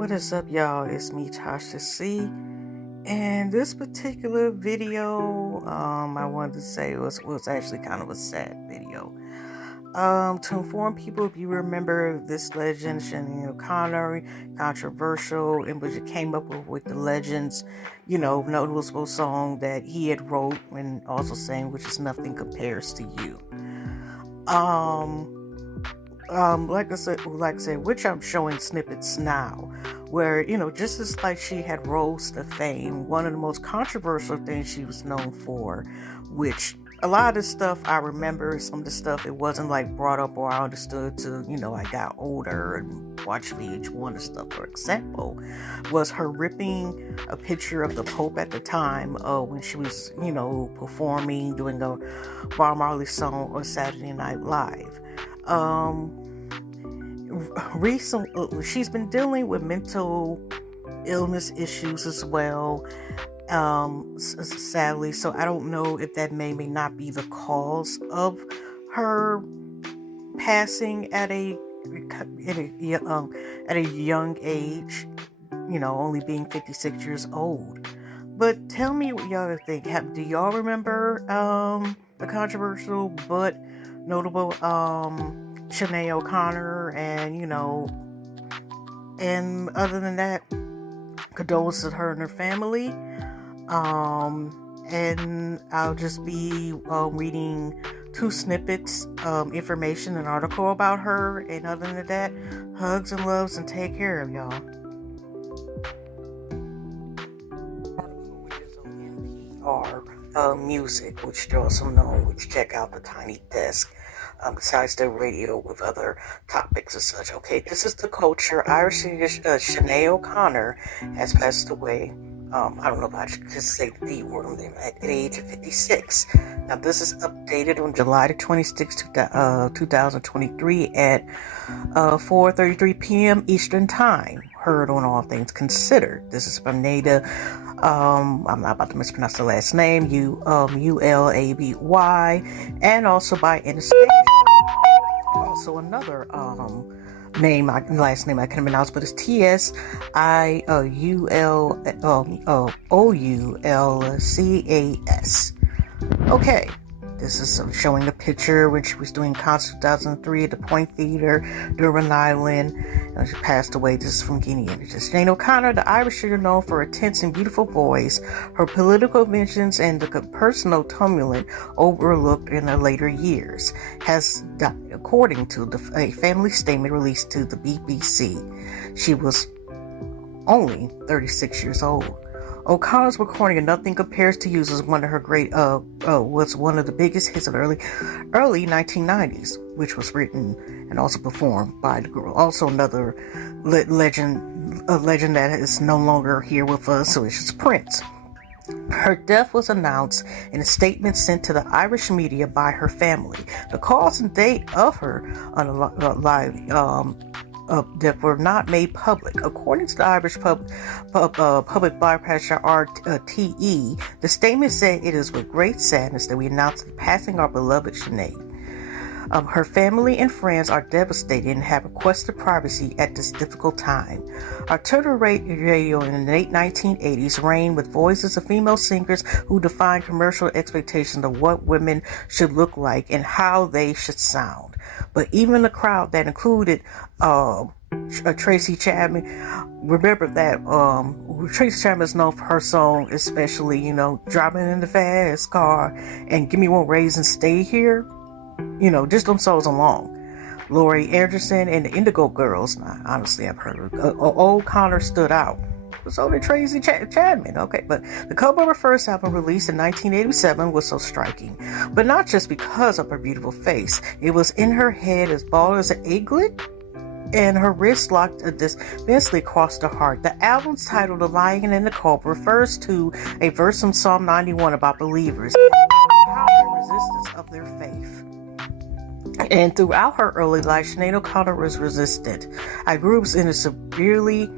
What is up, y'all? It's me, Tasha C. And this particular video, I wanted to say was actually kind of a sad video. To inform people, if you remember this legend, Sinead O'Connor, controversial, and which it came up with the legends, noticeable song that he had wrote and also saying, which is Nothing Compares to You. Like I said, which I'm showing snippets now, where, just as like she had rose to fame, one of the most controversial things she was known for, which a lot of the stuff I remember, some of the stuff, it wasn't like brought up or I understood till, I got older and watched VH1 and stuff. For example, was her ripping a picture of the Pope at the time when she was, performing, doing a Bob Marley song on Saturday Night Live. Recently, she's been dealing with mental illness issues as well, sadly, so I don't know if that may not be the cause of her passing at a young age, only being 56 years old. But tell me what y'all think. Do y'all remember the controversial but notable Sinead O'Connor, and and other than that, condolences to her and her family. And I'll just be reading two snippets, information, an article about her, and other than that, hugs and loves, and take care of y'all. Which is on NPR Music, which you also know, which check out the Tiny Desk. Besides their radio with other topics and such. Okay, this is the culture. Irish Sinead O'Connor has passed away. I don't know if I should just say the word at the age of 56. Now, this is updated on July the 26th, 2023 at 4:33 p.m. Eastern Time. Heard on All Things Considered. This is from Nada. I'm not about to mispronounce the last name. Ulaby, and also by Anastasia. Also another last name I can't pronounce, but it's Tsiouulcas. Okay. This is showing a picture when she was doing concert 2003 at the Point Theater, Dublin, Ireland. And she passed away. This is from Guinea Images. Sinead O'Connor, the Irish singer known for her intense and beautiful voice, her political visions, and the personal tumult overlooked in her later years, has died, according to a family statement released to the BBC. She was only 36 years old. O'Connor's recording of Nothing Compares to You was one of her was one of the biggest hits of the early 1990s, which was written and also performed by the girl. Also another legend that is no longer here with us, so it's just Prince. Her death was announced in a statement sent to the Irish media by her family. The cause and date of her that were not made public. According to the Irish public broadcaster RTE, the statement said, "It is with great sadness that we announce the passing of our beloved Sinead. Her family and friends are devastated and have requested privacy at this difficult time. Artillery radio in the late 1980s rang with voices of female singers who defined commercial expectations of what women should look like and how they should sound. But even the crowd that included Tracy Chapman, remember that Tracy Chapman is known for her song, especially, driving in the fast car and Give Me One Raise and Stay Here. Just them songs along. Laurie Anderson and the Indigo Girls. Now, honestly, I've heard of O'Connor stood out. So did Tracy Chapman. Okay, but the cover of her first album, released in 1987, was so striking. But not just because of her beautiful face. It was in her head as bald as an eaglet, and her wrist locked densely across the heart. The album's title, The Lion and the Cobra, refers to a verse from Psalm 91 about believers and the resistance of their faith. And throughout her early life, Sinead O'Connor was resistant. I grew up in a severely,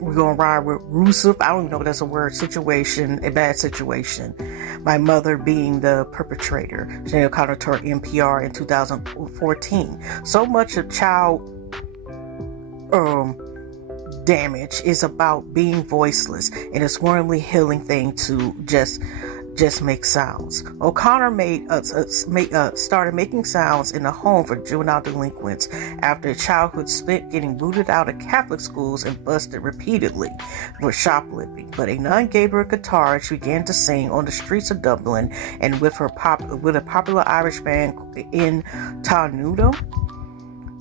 we're going to ride with Rusev, I don't even know if that's a word, a bad situation. My mother being the perpetrator. Sinead O'Connor told NPR in 2014. So much of child damage is about being voiceless, and it's one really healing thing to just make sounds. O'Connor started making sounds in a home for juvenile delinquents after a childhood spent getting booted out of Catholic schools and busted repeatedly for shoplifting. But a nun gave her a guitar and she began to sing on the streets of Dublin and with a popular Irish band in Tarnudo.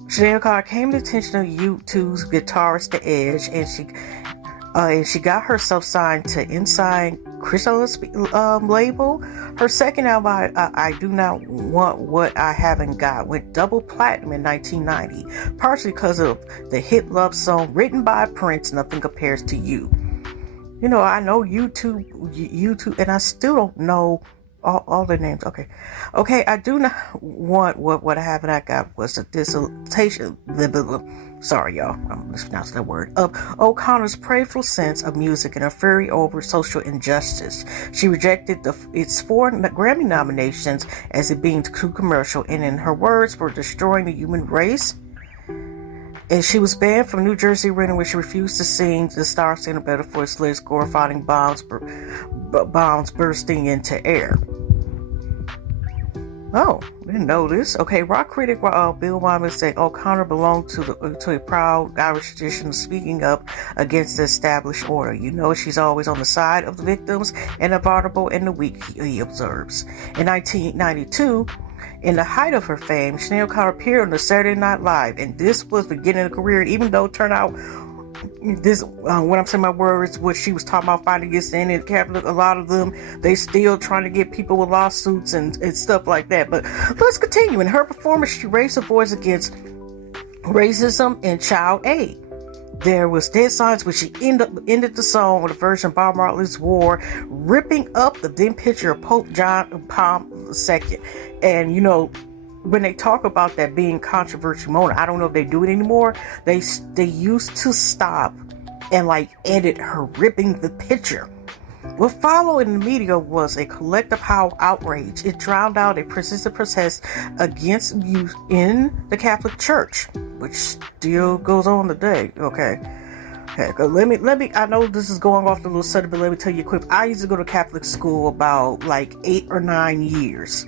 Sinead O'Connor came to the attention of U2's guitarist The Edge, and she got herself signed to Inside Chrysalis label. Her second album, I Do Not Want What I Haven't Got, went double platinum in 1990, partially because of the hit love song written by Prince, Nothing Compares to You. You know, I know YouTube, and I still don't know all their names. Okay, I Do Not Want What I Haven't Got was a dissertation, sorry y'all, I'm mispronouncing that word, of O'Connor's playful sense of music and her fury over social injustice. She rejected its 4 Grammy nominations as it being too commercial and, in her words, for destroying the human race. And she was banned from New Jersey Arena, where she refused to sing the Star Singer Better for its lyrics glorifying bombs bursting into air. Oh, I didn't know this. Okay, rock critic Bill Wyman said O'Connor belonged to a proud Irish tradition of speaking up against the established order. You know, she's always on the side of the victims and the vulnerable and the weak, he observes. In 1992, in the height of her fame, Sinead O'Connor appeared on the Saturday Night Live, and this was the beginning of a career, even though it turned out this, when I'm saying my words, what she was talking about fighting against the Indian Catholic, a lot of them, they still trying to get people with lawsuits and stuff like that. But let's continue. In her performance, she raised her voice against racism and child aid. There was dead silence when she ended the song with a version of Bob Marley's War, ripping up the then picture of Pope John Paul II. And, you know, when they talk about that being controversial moment, I don't know if they do it anymore. They used to stop and edit her ripping the picture. What followed in the media was a collective howl outrage. It drowned out a persistent protest against youth in the Catholic Church, which still goes on today. Okay, let me. I know this is going off the little subject, but let me tell you quick. I used to go to Catholic school about 8 or 9 years.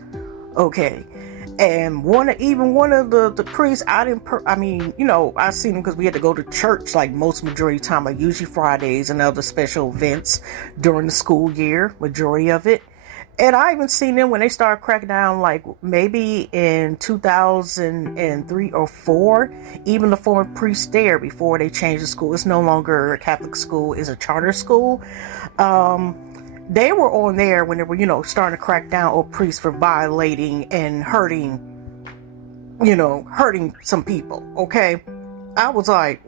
Okay. And one of the priests, I seen him because we had to go to church most majority of the time, usually Fridays and other special events during the school year, majority of it. And I even seen them when they started cracking down, maybe in 2003 or 4, even the former priest there, before they changed the school. It's no longer a Catholic school, it's a charter school. They were on there when they were, starting to crack down on priests for violating and hurting some people. Okay. I was like,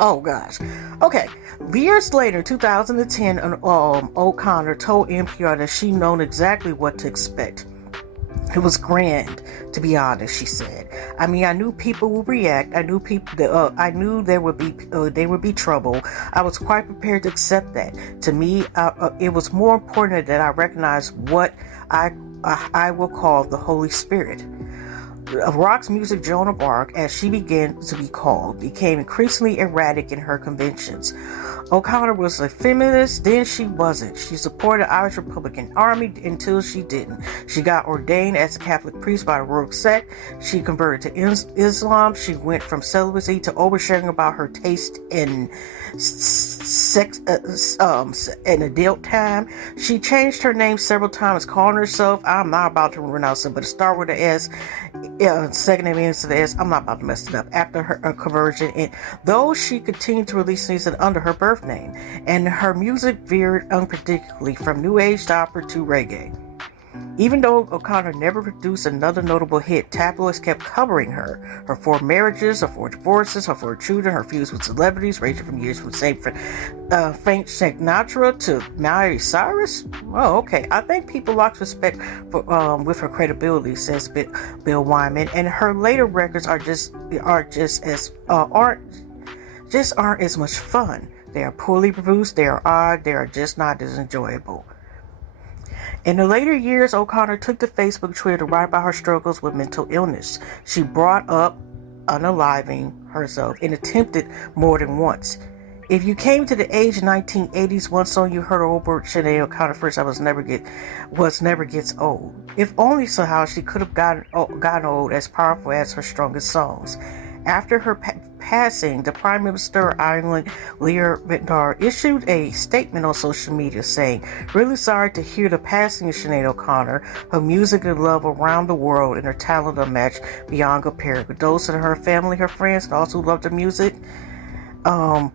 oh gosh. Okay. Years later, 2010, O'Connor told NPR that she known exactly what to expect. It was grand, to be honest, she said. I mean, I knew people would react. I knew there would be trouble. I was quite prepared to accept that. To me, it was more important that I recognize what I will call the Holy Spirit. Rock's music, Joan of Arc, as she began to be called, became increasingly erratic in her conventions. O'Connor was a feminist, then she wasn't. She supported the Irish Republican Army until she didn't. She got ordained as a Catholic priest by the royal sect. She converted to Islam. She went from celibacy to oversharing about her taste in sex in adult time. She changed her name several times, calling herself, I'm not about to pronounce it, but it started with an S. Second name ends to the S. I'm not about to mess it up. After her conversion, and though she continued to release music under her birth name, and her music veered unpredictably from new age to opera to reggae. Even though O'Connor never produced another notable hit, tabloids kept covering her. Her 4 marriages, her 4 divorces, her 4 children, her feuds with celebrities, ranging from years from Frank Sinatra to Miley Cyrus. Oh, okay. I think people lost respect for with her credibility, says Bill Wyman, and her later records aren't as much fun. They are poorly produced. They are odd. They are just not as enjoyable. In the later years, O'Connor took to Facebook and Twitter to write about her struggles with mental illness. She brought up unaliving herself and attempted more than once. If you came to the age of 1980s, one song you heard over Sinead O'Connor first, never gets old. If only somehow she could have gotten old as powerful as her strongest songs. After her passing, the Prime Minister of Ireland, Sinead O'Connor, issued a statement on social media saying, "Really sorry to hear the passing of Sinead O'Connor. Her music and love around the world and her talent unmatched beyond compare. But those in her family, her friends, and also who loved her music, I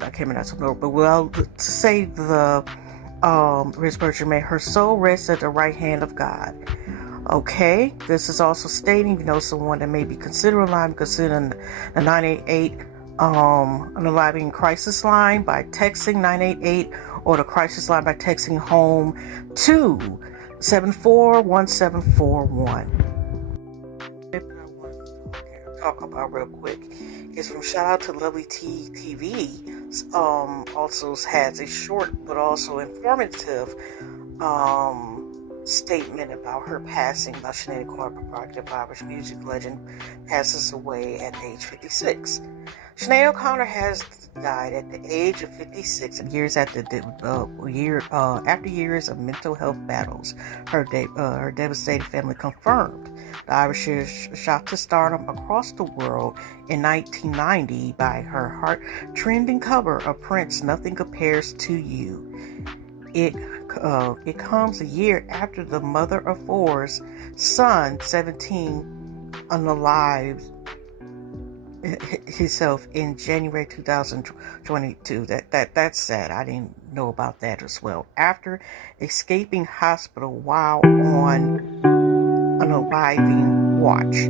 can't remember that, but well, to say the Rich Bertram, may her soul rest at the right hand of God." Okay, this is also stating, someone that may be considered alive, considering the 988 unaliving crisis line by texting 988 or the crisis line by texting home to 741741. Talk about real quick is from Shout Out to Lovely TV. Also has a short but also informative statement about her passing. About Sinead O'Connor, provocative Irish music legend, passes away at age 56. Sinead O'Connor has died at the age of 56, years after years of mental health battles. Her devastated family confirmed. The Irish shot to stardom across the world in 1990 by her heart-trending cover of Prince, "Nothing Compares to You." It comes a year after the mother of four's son, 17, unalived himself in January 2022. That's sad. I didn't know about that as well. After escaping hospital while on unaliving watch.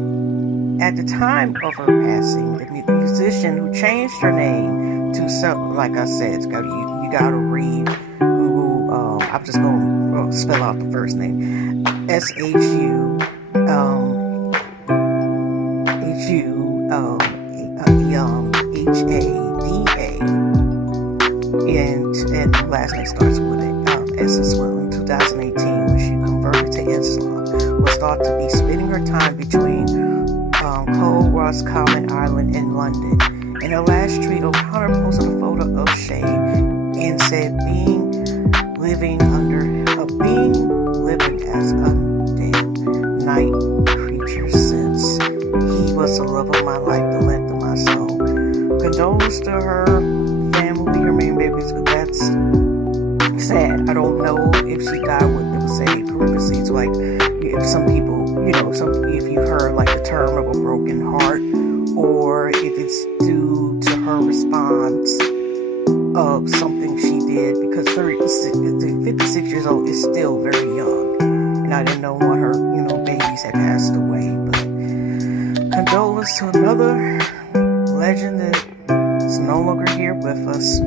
At the time of her passing, the musician who changed her name to like I said, you gotta read Google. I'm just gonna spell out the first name: SHU HADA, and last name starts with an S as well. In 2018, when she converted to Islam, was thought to be spending her time between Cold Roscommon Island and London. In her last tweet, O'Connor posted a photo of Shade and said, living as a damn night creature since he was the love of my life, the length of my soul. Condolences to her family, her main babies, but that's sad. I don't know if she died with them, say, parentheses, like if some people, if you heard like the term of a broken heart, or if it's due to her response of something she did, because 56 years old is still very young, and I didn't know when her, babies had passed away. But condolence to another legend that is no longer here with us.